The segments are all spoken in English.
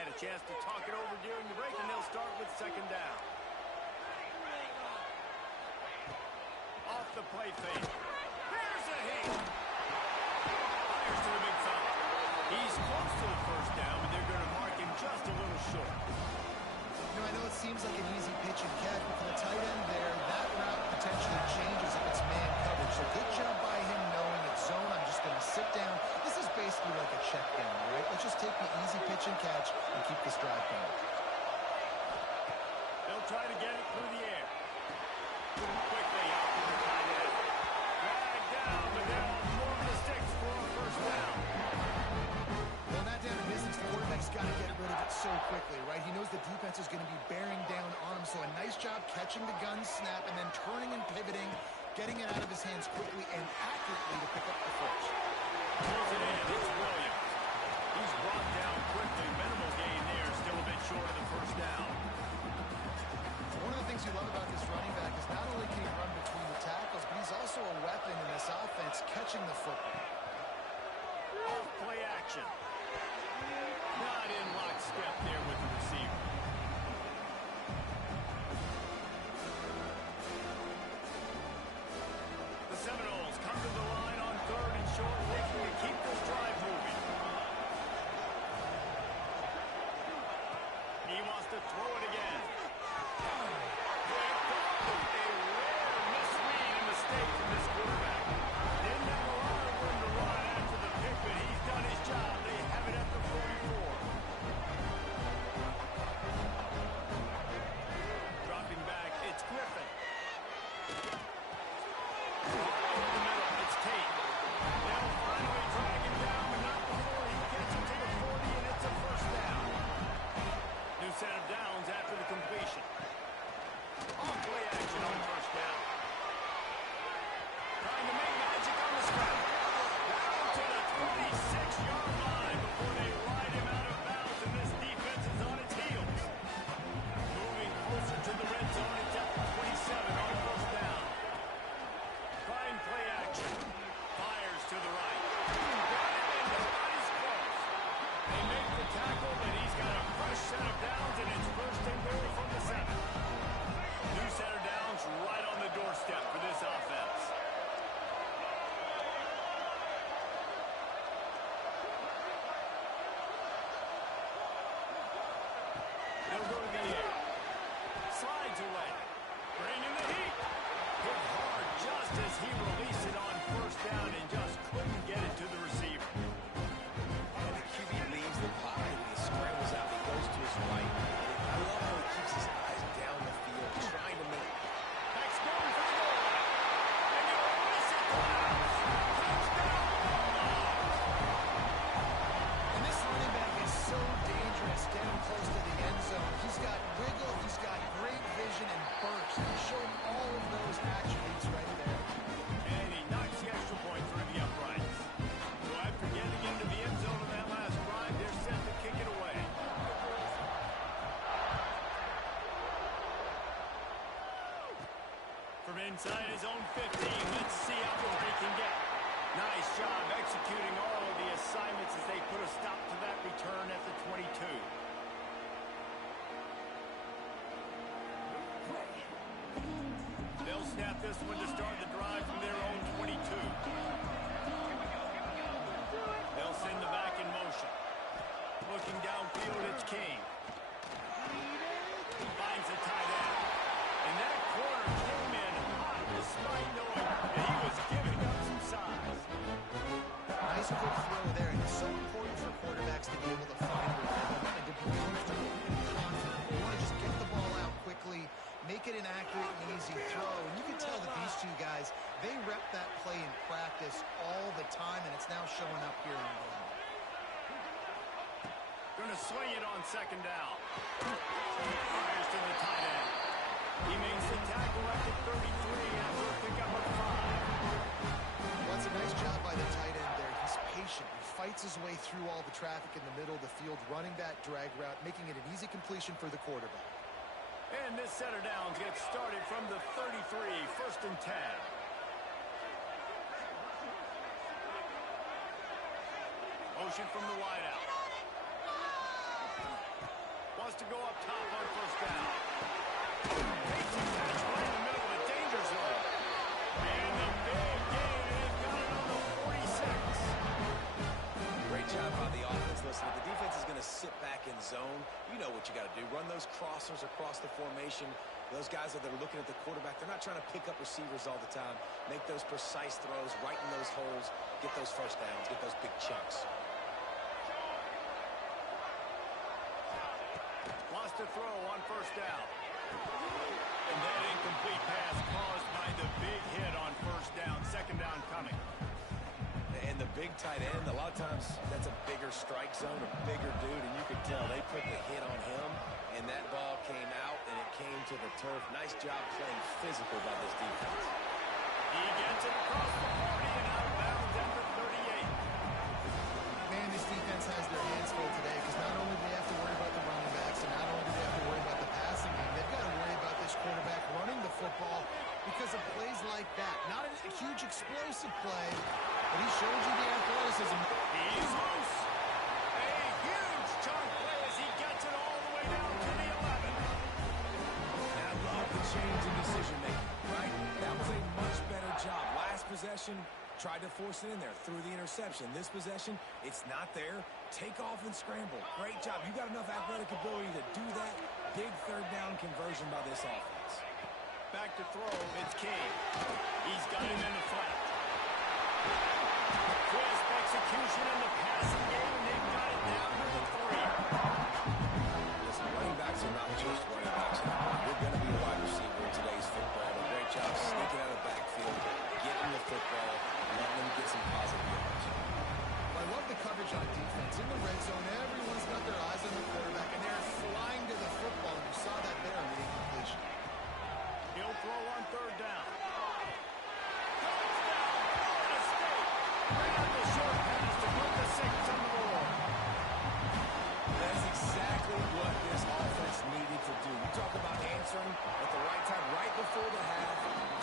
Had a chance to talk it over during the break, and they'll start with second down. Off the play fake. Here's a hit. Fires to the big fella. He's close to the first down, but they're going to mark him just a little short. You know, I know it seems like an easy pitch and catch, but for the tight end there, that route potentially changes if it's man coverage. So good job by him knowing it's zone. I'm just going to sit down. This is basically like a check down, right? Let's just take the easy pitch and catch and keep this drive going. They'll try to get it through the air. Quickly out to the tight end. Drag down, but they'll move the sticks for a first down. Well, not down in business. The quarterback's got to get rid of it so quickly, right? He knows the defense is going to be bearing down on him, so a nice job catching the gun snap and then turning and pivoting, getting it out of his hands quickly and accurately to pick up the first. Pulls it in. It's Williams. He's brought down quickly. Minimal gain there. Still a bit short of the first down. One of the things you love about this running back is not only can he run between the tackles, but he's also a weapon in this offense catching the football. Off play action. Not in lockstep there with the receiver. The Seminoles come to the line on third and short, looking to keep this drive moving. He wants to throw it again. A rare misread and mistake from this quarterback. Didn't have a lot of room to run after the pick, but he's done his job. They have it at the 44. Dropping back, it's Griffin. Over the middle, it's Tate. They'll finally drag him down, but not before he gets it to the 40, and it's a first down. New set of downs after the completion. On play action on first down. Trying to make magic on the scramble. Down to the 26-yard line before they ride him out of bounds, and this defense is on its heels. Moving closer to the red zone, it's at the 27 on first down. Fine play action. Fires to the right. Got it, and nobody's close. They make the tackle, but he's got a fresh set of downs, and it's first and goal from the 7. New set of downs right on the doorstep for this offense. They'll go to the air. Slides away. Bringing the heat. Hit hard just as he released it on first down and just couldn't get it to the receiver. And the QB leaves the pocket and he scrambles out. He goes to his right. I love how he keeps his eyes down the field, trying to make... That's going for the goal line. And you release it. Touchdown. And this running back is so dangerous down close to the end zone. He's got wiggle, he's got great vision and burst. He's showing all of those attributes right there. And he knocks the extra point through the uprights. So after getting into the end zone of that last drive, they're set to kick it away. From inside his own 15, let's see how far he can get. Nice job executing all of the assignments as they put a stop to that return at the 22. They'll snap this one to start the drive from their own 22. They'll send the back in motion. Looking downfield, it's King. Finds the tight end. And that corner came in hot despite knowing that he was giving up some size. Nice quick throw there, and it's so important for quarterbacks to be able to find the rhythm and to be comfortable and confident. You want to just get the ball out quickly, make it an accurate and easy throw. And you can tell that these two guys, they rep that play in practice all the time, and it's now showing up here in the game. Going to swing it on second down. Fires to the tight end. He makes the tackle at the 33 after a pickup of 5. Well, that's a nice job by the tight end there. He's patient. He fights his way through all the traffic in the middle of the field, running that drag route, making it an easy completion for the quarterback. And this set of downs gets started from the 33, first and 10. Motion from the wideout. to go up top on first down. Basic catch right in the middle of the danger zone. And the big gain, and they've got it on the 46. Great job by the offense. Listen, if the defense is going to sit back in zone, you know what you got to do. Run those crossers across the formation. Those guys that are looking at the quarterback, they're not trying to pick up receivers all the time. Make those precise throws, right in those holes, get those first downs, get those big chunks. Wants to throw on first down. And that incomplete pass caused by the big hit on first down. Second down coming. And the big tight end, a lot of times that's a bigger strike zone, a bigger dude, and you can tell they put the hit on him, and that ball came out, and it came to the turf. Nice job playing physical by this defense. He gets it across the 40 and out of bounds at the 38. Man, this defense has their hands full today because not only do they have to worry about the running backs and not only do they have to worry about the passing game, they've got to worry about this quarterback running the football because of plays like that. Not a huge explosive play, but he showed you the athleticism. He's loose. A huge chunk play as he gets it all the way down to the 11. And I love the change in decision-making, right? That was a much better job. Last possession, tried to force it in there, threw the interception. This possession, it's not there. Take off and scramble. Great job. You got enough athletic ability to do that. Big third down conversion by this offense. Back to throw, it's King. He's got him in the flat. Crisp execution in the passing game, and they've got it down to the 3. Listen, running backs are not just running backs anymore. You're going to be a wide receiver in today's football. A great job sneaking out of the backfield, getting the football, letting them get some positive yards. I love the coverage on defense. In the red zone, everyone's got their eyes on the quarterback, and they're flying to the football. You saw that there on the incompletion. He'll throw on third down. Touchdown, Florida State. Bring out the short pass to put the 6 on the board. That's exactly what this offense needed to do. You talk about answering at the right time, right before the half,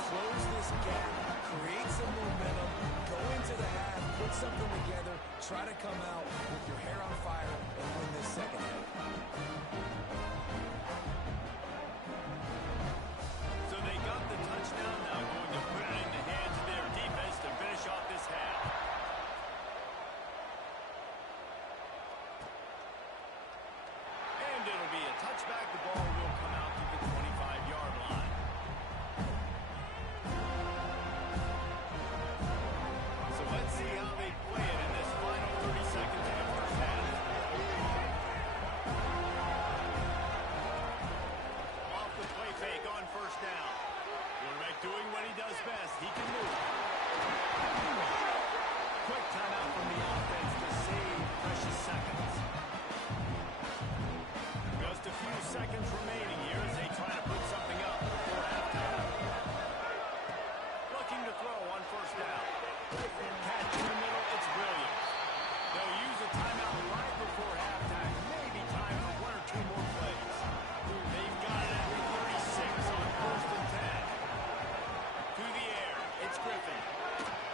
close this gap, create some momentum, go into the half, put something together, try to come out with your hair on fire and win this second half. So they got the touchdown, now going to put it in the hands of their defense to finish off this half. And it'll be a touchback. The ball will come out to the 25-yard line. So let's see how they play it in this final 30 seconds of the first half. Off the play fake on first down. Quarterback doing what he does best. He can move. Quick timeout from the offense to save precious seconds. Just a few seconds remaining here as they try to put something up before halftime. Looking to throw on first down. Catch in the middle, it's Williams. They'll use a timeout right before halftime. Maybe time for 1 or 2 more plays. They've got it at the 36 on first and 10. To the air, it's Griffin.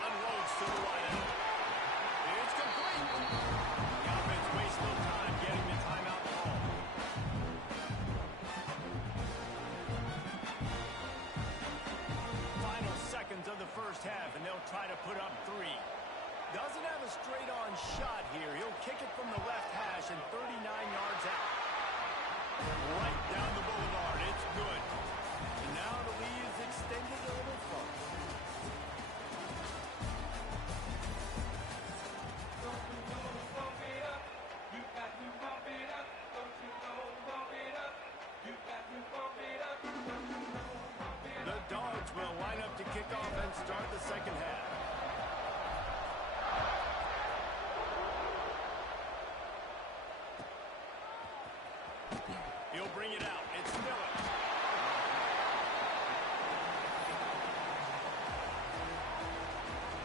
Unloads to the wideout. It's complete. The offense wastes no time getting the timeout call. Final seconds of the first half, and they'll try to put up 3. Doesn't have a straight-on shot here. He'll kick it from the left hash and 39 yards out. Right down the boulevard. It's good. And now the lead is extended a little further. The Dogs will line up to kick off and start the second half. He'll bring it out. It's Miller.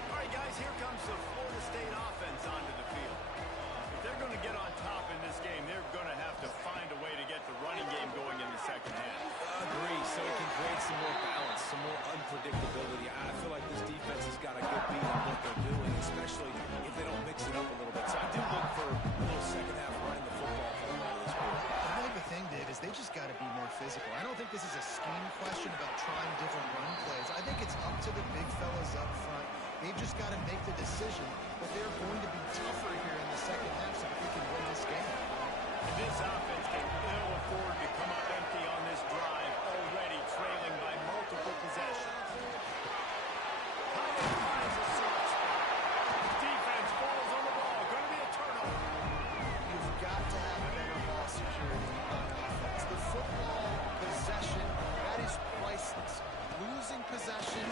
All right, guys, here comes the Florida State offense onto the field. If they're going to get on top in this game, they're going to have to find a way to get the running game going in the second half. Agree, so it can create some more balance, some more unpredictability. I feel like this defense has got a good beat on what they're doing, especially if they don't mix it up a little bit. So I do look for a little second half running the football for a lot of this work. I believe the thing, think this is a scheme question about trying different run plays. I think it's up to the big fellas up front. They've just got to make the decision that they're going to be tougher here in the second half so that they can win this game. And this offense can ill afford to come up empty on this drive, already trailing by multiple possessions. Kind of finds a soft spot. Defense falls on the ball. Going to be a turnover. You've got to have better ball security on offense. The football possession, that is priceless. Losing possession,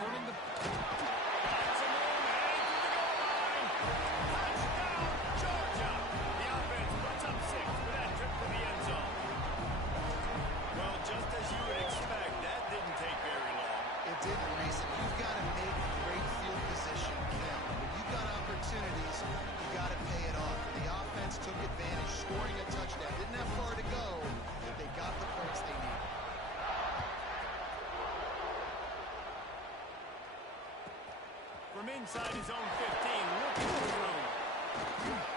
turning the... That's a move, heading to the goal line. Touchdown, Georgia. The offense puts up 6 for that trip to the end zone. Well, just as you would expect, that didn't take very long. It didn't, Reese. You've got to make great field position count. When you've got opportunities, you've got to pay it off. The offense took advantage, scoring a touchdown. Didn't have far to go, but they got the points they needed. From inside his own 15, looking for room.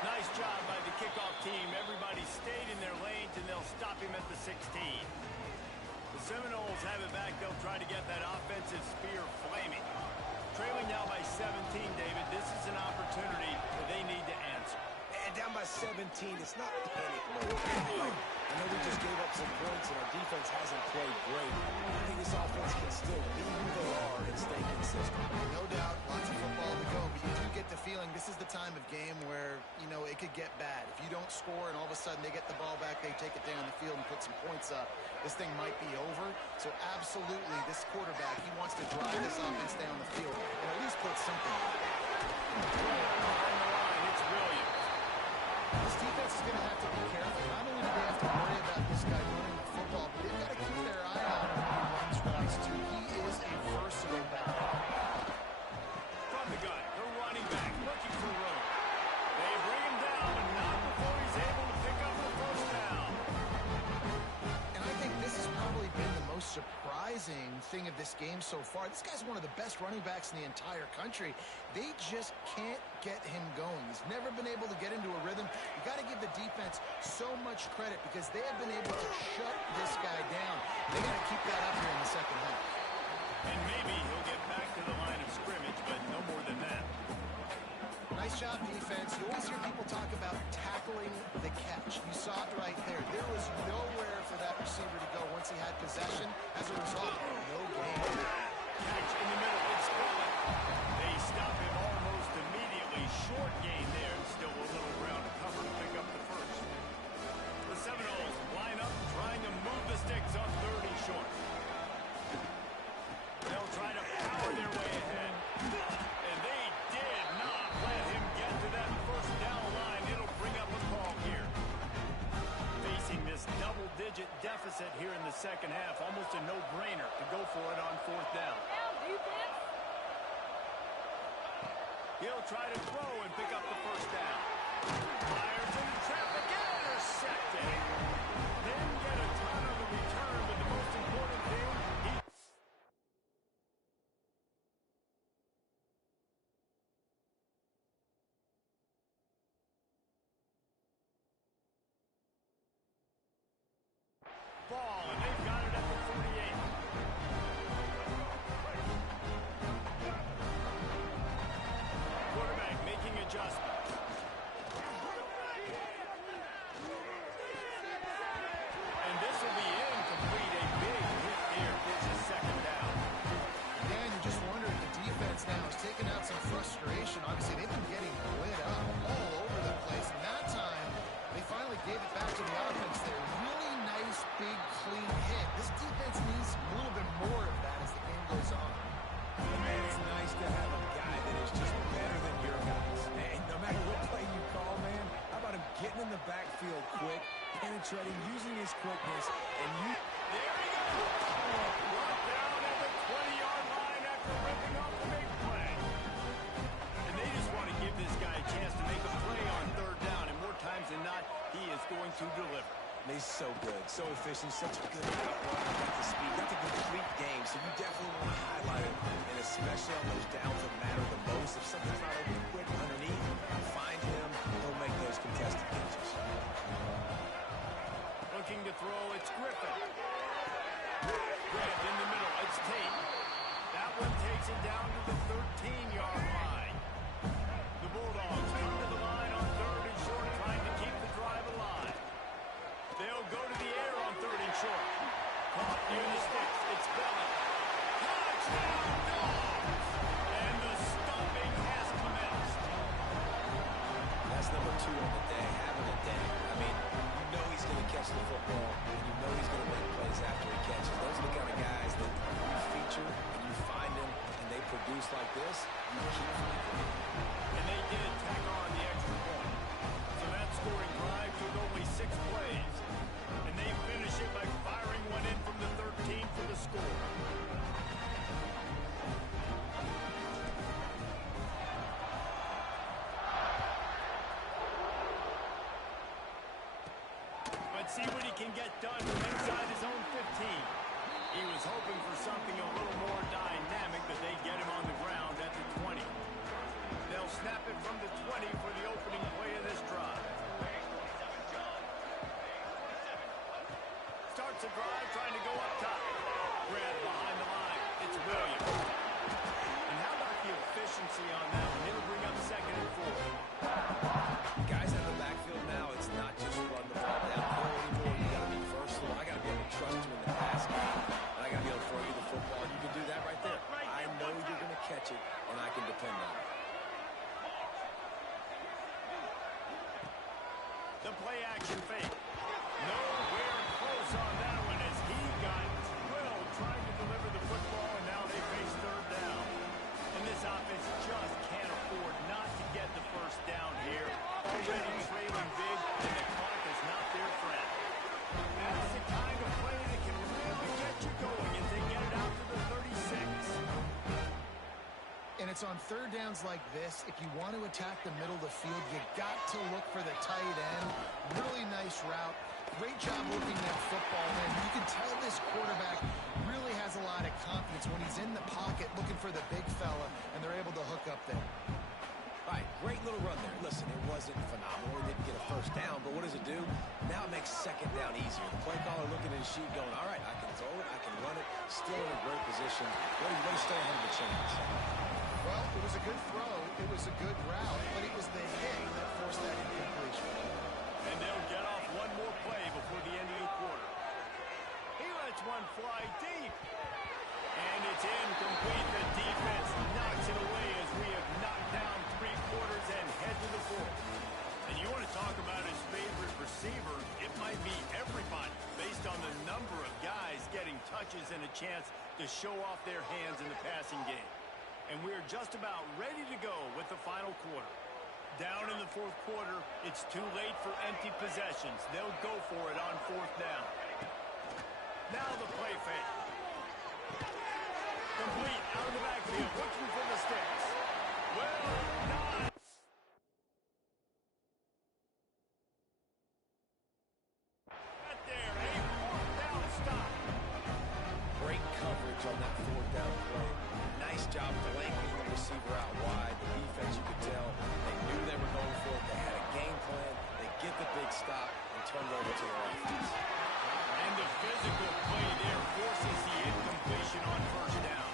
Nice job by the kickoff team. Everybody stayed in their lanes, and they'll stop him at the 16. The Seminoles have it back. They'll try to get that offensive spear flaming. Trailing now by 17, David. This is an opportunity that they need to answer. And down by 17, it's not panic mode. I know we just gave up some points, and our defense hasn't played great. I think this offense can still be who they are and stay consistent. No doubt, lots of football to go, but you do get the feeling this is the time of game where, you know, it could get bad. If you don't score and all of a sudden they get the ball back, they take it down the field and put some points up, this thing might be over. So absolutely, this quarterback, he wants to drive this offense down the field and at least put something on it. Behind the line, it's Williams. This defense is going to have to be careful. Not only do they have to worry about this guy running the football, but they've got to keep their eye on him when he runs routes too. He is a versatile back. From the gun, the running back looking for room. They bring him down, but not before he's able to pick up the first down. And I think this has probably been the most surprising thing of this game so far. This guy's one of the best running backs in the entire country. They just can't get him going. He's never been able to get into a rhythm. You got to give the defense so much credit because they have been able to shut this guy down. They got to keep that up here in the second half. And maybe he'll get back to the line of scrimmage, but no more than that. Nice job, defense. You always hear people talk about tackling the catch. You saw it right there. There was nowhere for that receiver to go once he had possession. As a result, no gain. Catch in the middle, it's gone. They stop him almost immediately. Short gain there, and still a little ground to cover to pick up the first. The Seminoles line up, trying to move the sticks on 30 short. They'll try to power their way ahead. And they did not let him get to that first down line. It'll bring up a call here. Facing this double-digit deficit here in the second half, almost a no-brainer to go for it on 4th down. He'll try to throw and pick up the first down. Fires into traffic, intercepted. Didn't get a ton on the return, but the most important thing, ball, and they've got it at the 48. Quarterback making adjustments. And this will be incomplete. A big hit here. This is second down. Dan, you just wonder if the defense now is taking out some frustration. Obviously, they've been getting lit up all over the place. And that time, they finally gave it back to the offense there. Really nice, big, clean hit. This defense needs a little bit more of that as the game goes on. Man, it's nice to have a guy that is just better than your guys. And no matter what play you call, man, how about him getting in the backfield quick, penetrating, using his quickness, and you... There he goes. Brought down at the 20-yard line after ripping off the big play. And they just want to give this guy a chance to make a play on 3rd down. And more times than not, he is going to deliver. He's so good, so efficient, such a good route runner, got the speed, got the complete game, so you definitely want to highlight him, and especially on those downs that matter the most. If something's not open quick underneath, find him, he'll make those contested catches. Looking to throw, it's Griffin. Let's see what he can get done from inside his own 15. He was hoping for something a little more dynamic, but they get him on the ground at the 20. They'll snap it from the 20 for the opening play of this drive. Starts a drive trying to go up top. Grab behind the line. It's Williams. And how about the efficiency on that one? It'll bring up 2nd and 4. Guys in the backfield now, it's not just run the ball downhill anymore. You got to be versatile. I got to be able to trust you in the pass game. I got to be able to throw you the football. You can do that right there. I know you're going to catch it, and I can depend on it. The play action fake. Nowhere close on that one as he got drilled trying to deliver the football, and now they face 3rd down. And this offense just can't afford not to get the 1st down here. Already trailing big, and the clock is not their friend. That's the kind of play that can really get you going as they get it out to the 36. And it's on 3rd downs like this. If you want to attack the middle of the field, you got to look for the tight end. Really nice route. Great job looking that football in. You can tell this quarterback really has a lot of confidence when he's in the pocket looking for the big fella, and they're able to hook up there. All right, great little run there. Listen, it wasn't phenomenal. He didn't get a 1st down, but what does it do? Now it makes 2nd down easier. The play caller looking at his sheet going, all right, I can throw it, I can run it, still in a great position. What do you stay ahead of the chains? Well, it was a good throw. It was a good route, but it was the hit that forced that incompletion. And they'll get off one more play before the end of the quarter. He lets one fly deep. And it's incomplete. The defense knocks it away as we have knocked down 3 quarters and head to the 4th. And you want to talk about his favorite receiver, it might be everybody based on the number of guys getting touches and a chance to show off their hands in the passing game. And we're just about ready to go with the final quarter. Down in the 4th quarter, it's too late for empty possessions. They'll go for it on 4th down. Now the play fake. Complete out of the backfield, looking for the sticks. Well, not. Right there, a 4th down stop. Great coverage on that 4th down play. Nice job blanking the receiver out wide. The defense, you could tell, they knew they were going for it. They had a game plan. They get the big stop and turn it over to their offense. And the physical play there forces the incompletion on 1st down.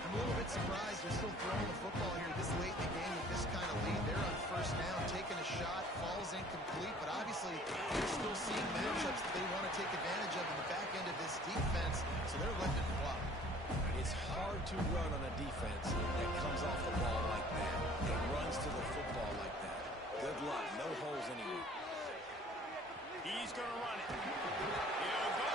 I'm a little bit surprised they're still throwing the football here this late in the game with this kind of lead. They're on 1st down, taking a shot, falls incomplete, but obviously they're still seeing matchups that they want to take advantage of in the back end of this defense, so they're letting it fly. It's hard to run on a defense that comes off the ball like that and runs to the football like that. Good luck. No holes anywhere. He's going to run it. He'll go.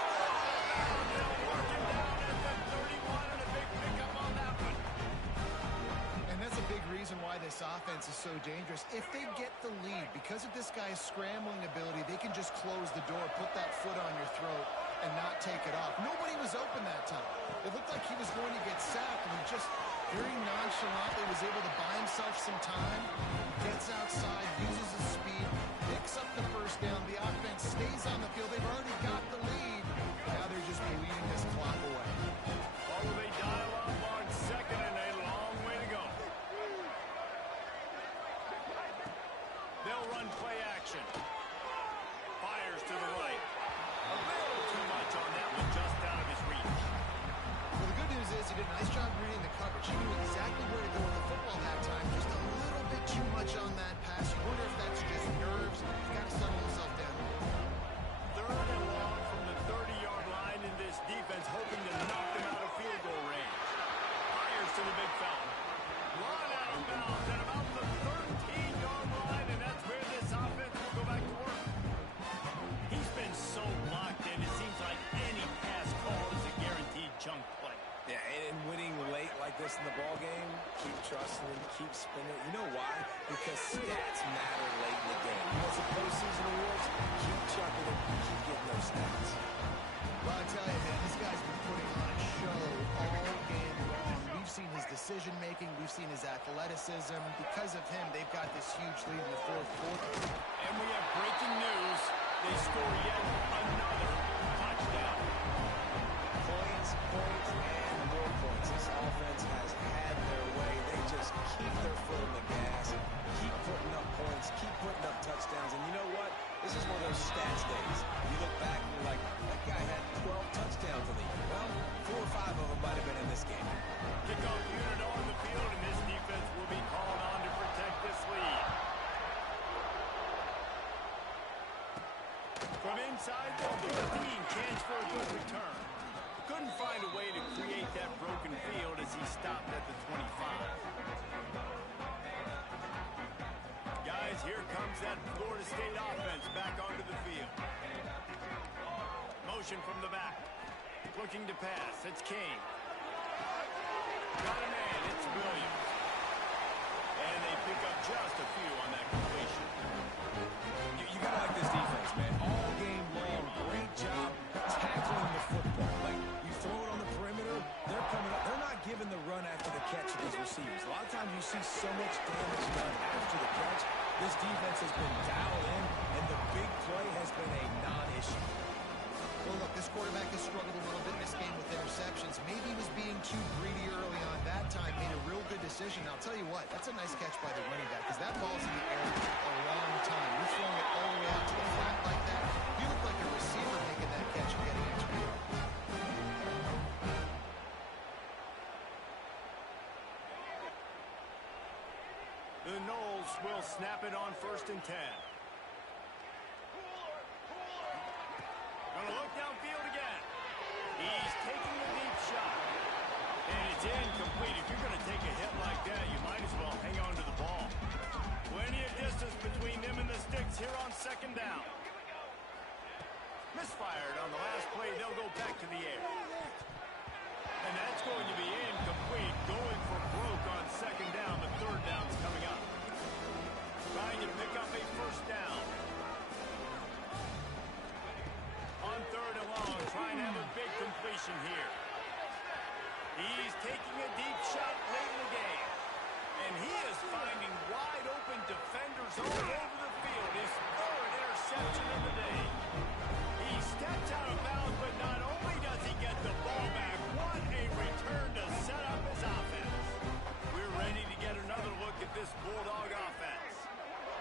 They'll work him down at the 31 and a big pickup on that one. And that's a big reason why this offense is so dangerous. If they get the lead, because of this guy's scrambling ability, they can just close the door, put that foot on your throat, and not take it off. Nobody was open that time. It looked like he was going to get sacked, and he just very nonchalantly was able to buy himself some time, gets outside, uses his speed, picks up the 1st down. The offense stays on the field. They've already got the lead. Now they're just bleeding this clock away. Or will they dial up on 2nd and a long way to go? They'll run play action. Fires to the right. A little too much on that one, just out of his reach. Well, the good news is he did a nice job reading the coverage. He knew exactly where to go with the football that time. Just a little bit too much on that pass. You wonder if that's just nerves. He's got to settle himself down. 3rd and long from the 30-yard line in this defense, hoping to knock them out of field goal range. Fires to the big fella. Run out of bounds at about the 13-yard line, and that's where this offense will go back to work. He's been so locked in, it seems like any pass call is a guaranteed chunk play. Yeah, and winning late like this in the ball game, keep trusting him, keep spinning. You know why? Because stats matter late in the game. You want some postseason awards? Keep chucking it, keep getting those stats. Well, I tell you, man, this guy's been putting on a show all game long. We've seen his decision-making. We've seen his athleticism. Because of him, they've got this huge lead in the 4th quarter. And we have breaking news. They scored those stats days. You look back and you're like, that guy had 12 touchdowns in the year. Well, 4 or 5 of them might have been in this game. Kickoff unit on the field, and this defense will be called on to protect this lead. From inside the 15, chance for a good return. Couldn't find a way to create that broken field as he stopped at the 25. Guys, here comes that Florida State offense back onto the field. Motion from the back. Looking to pass. It's King. Got a man. It's Williams. And they pick up just a few on that completion. You gotta like this defense, man. All game long, great job tackling the football. Like, you throw it on the perimeter, they're coming up. They're not giving the run after the catch to these receivers. A lot of times you see so much damage done after the catch. This defense has been dialed in, and the big play has been a non-issue. Well, look, this quarterback has struggled a little bit in this game with interceptions. Maybe he was being too greedy early on that time, made a real good decision. I'll tell you what, that's a nice catch by the running back, because that ball's in the air a long time. You're throwing it all the way out to the flat like that. You look like a receiver making that catch and getting extra yards. The Noles will snap it on 1st and 10. Gonna look downfield again. He's taking a deep shot. And it's incomplete. If you're gonna take a hit like that, you might as well hang on to the ball. Plenty of distance between them and the sticks here on 2nd down. Misfired on the last play. They'll go back to the air. And that's going to be incomplete. Going for broke on 2nd down. The 3rd down's coming up. Trying to pick up a 1st down. On 3rd and long, trying to have a big completion here. He's taking a deep shot late in the game. And he is finding wide open defenders all over the field. His 3rd interception of the day. He steps out of bounds, but not only does he get the ball back, what a return to set up his offense. We're ready to get another look at this Bulldog offense.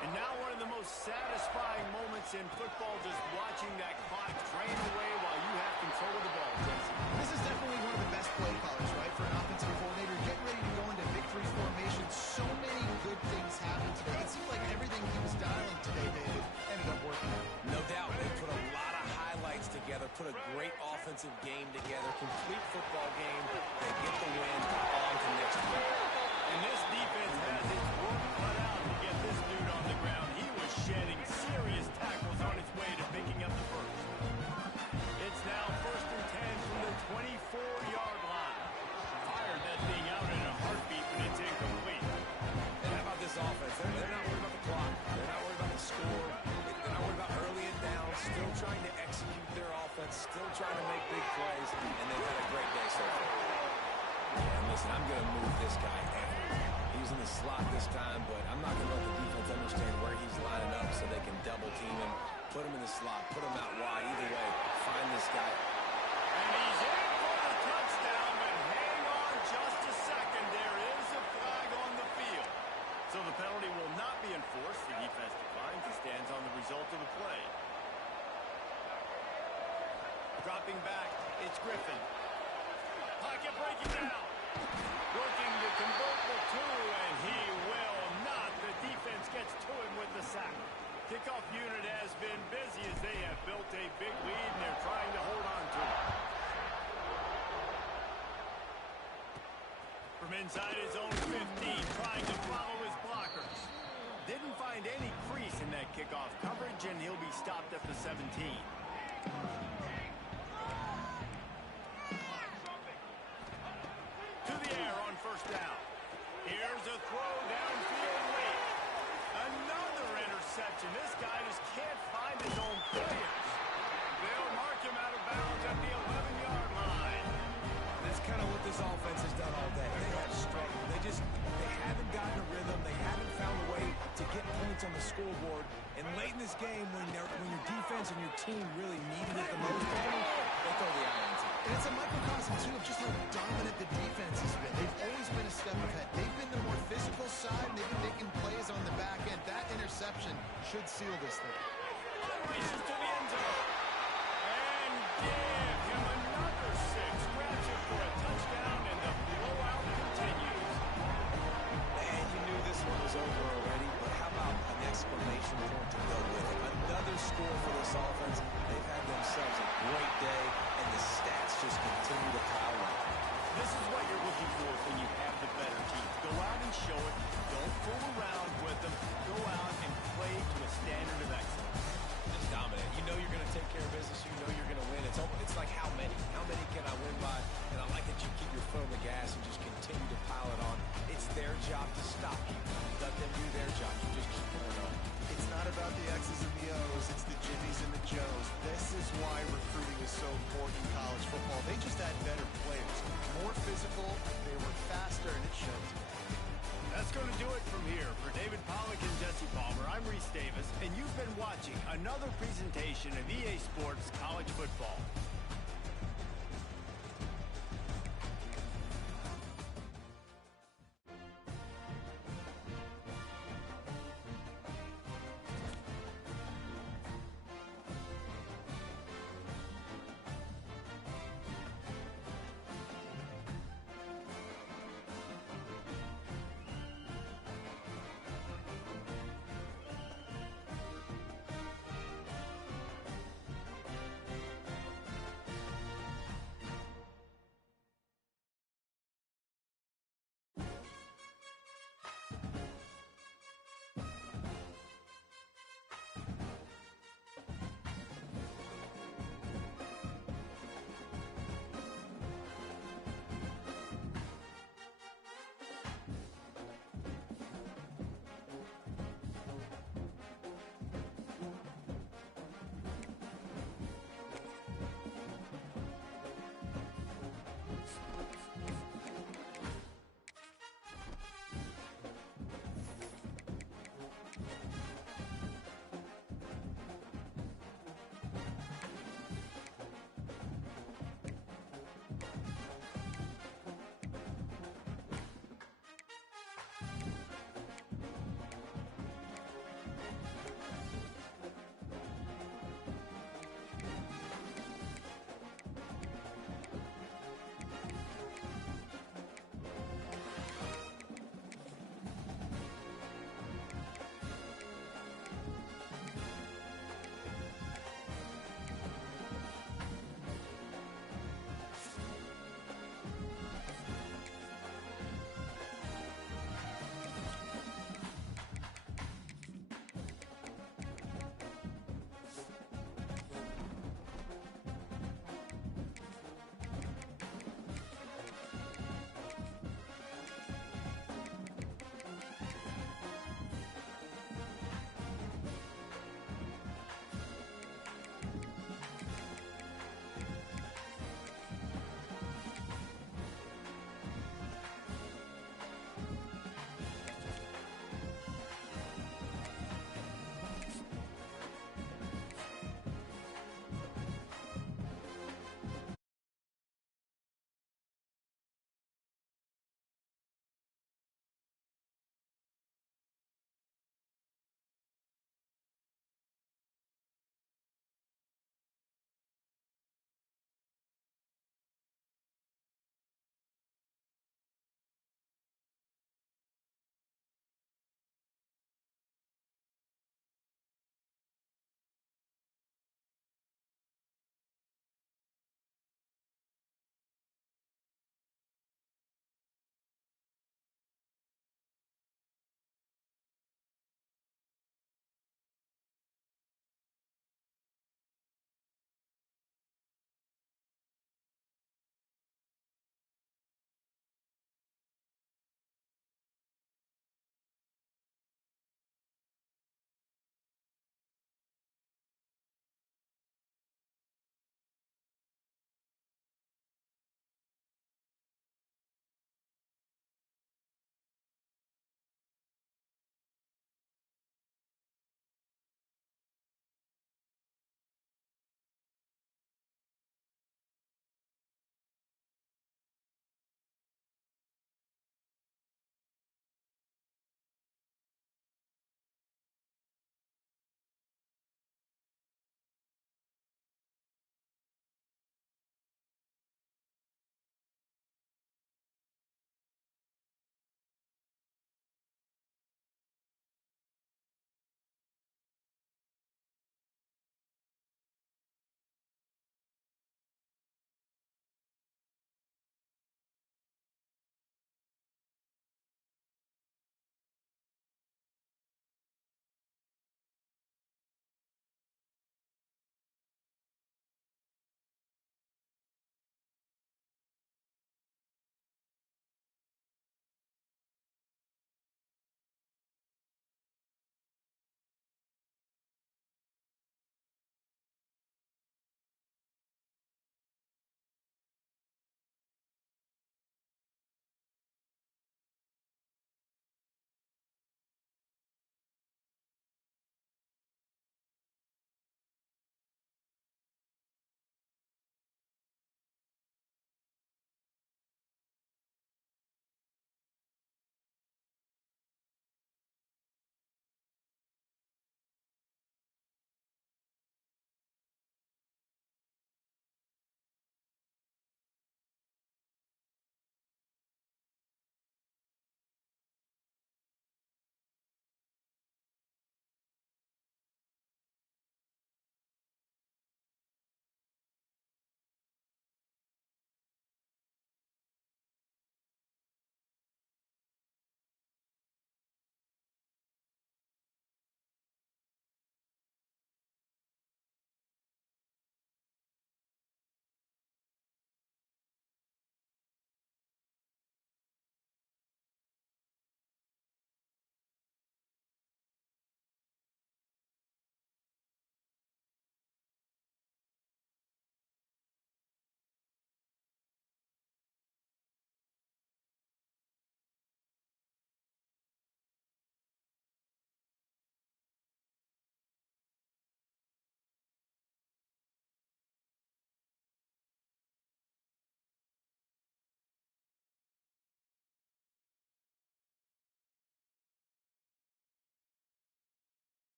And now one of the most satisfying moments in football, just watching that clock drain away while you have control of the ball, Jason. This is definitely one of the best play callers, right, for an offensive coordinator. Getting ready to go into victory formation. So many good things happened today. It seemed like everything he was dialing today, David, ended up working. No doubt. They put a lot of highlights together, put a great offensive game together, complete football game. They get the win on to next week. And this defense has its work cut out to get this dude on the ground. He was shedding serious tackles on its way to picking up the 1st. It's now 1st and 10 from the 24-yard line. Fired that thing out in a heartbeat, but it's incomplete. And how about this offense? They're not worried about the clock. They're not worried about the score. They're not worried about early and down. Still trying to execute their offense. Still trying to make big plays. And they've had a great day so far. Yeah, and listen, I'm going to move this guy everywhere. He's in the slot this time, but I'm not going to let the defense understand where he's lining up so they can double team him, put him in the slot, put him out wide. Either way, find this guy. And he's in for the touchdown, but hang on just a second. There is a flag on the field. So the penalty will not be enforced. The defense declines and stands on the result of the play. Dropping back, it's Griffin. Pocket breaking down. Working to convert the 2, and he will not. The defense gets to him with the sack. Kickoff unit has been busy as they have built a big lead, and they're trying to hold on to it. From inside his own 15, trying to follow his blockers. Didn't find any crease in that kickoff coverage, and he'll be stopped at the 17. To the air on 1st down. Here's a throw downfield late. Another interception. This guy just can't find his own players. They'll mark him out of bounds at the 11-yard line. That's kind of what this offense has done all day. They have struggled. They haven't gotten a rhythm. They haven't found a way to get points on the scoreboard. And late in this game, when your defense and your team really needed it the most, they throw the iron to. And it's a microcosm, too, of just how dominant the defense has been. They've always been a step ahead. They've been the more physical side, and they've been making plays on the back end. That interception should seal this thing. Races to the end zone. And give him another 6. Grabs it for a touchdown, and the blowout continues. Man, you knew this one was over already, but how about an exclamation point to go with it? Another score for this offense. They've had themselves a great day, and the stats just continue to pile up. This is what you're looking for when you have the better team. Go out and show it. Don't fool around with them. Go out and play to a standard of excellence. Just dominate. You know you're going to take care of business. You know you're going to win. It's like how many? How many can I win by? And I like that you keep your foot on the gas and just continue to pile it on. It's their job to stop you. Let them do their job. You just keep going on. It's not about the X's and the O's. It's the Jimmies and the Joes. This is why recruiting is so important in college football. They just had better players. More physical, they were faster, and it showed. That's going to do it from here. For David Pollack and Jesse Palmer, I'm Reese Davis, and you've been watching another presentation of EA Sports College Football.